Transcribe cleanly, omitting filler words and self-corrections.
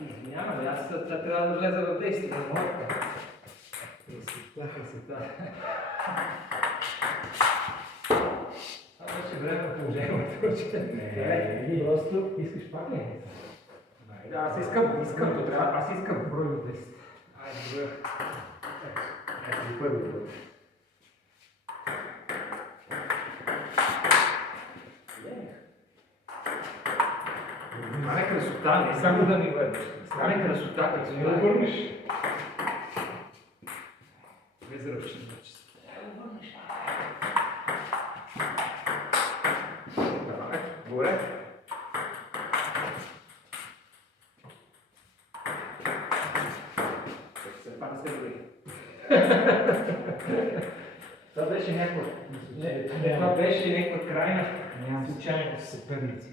Извинявам, аз трябва да влеза в действие. Това беше време положението. Просто искаш пак ли? Аз искам, то трябва, аз искам брой от 10. Айде, добре. Ето, първи път. Това е красота, не само да ми върнеш. Това е красота, като не го върнеш. Безръчно. Давай, горе. Все пак се върви. Това беше някаква крайна случайност съперници.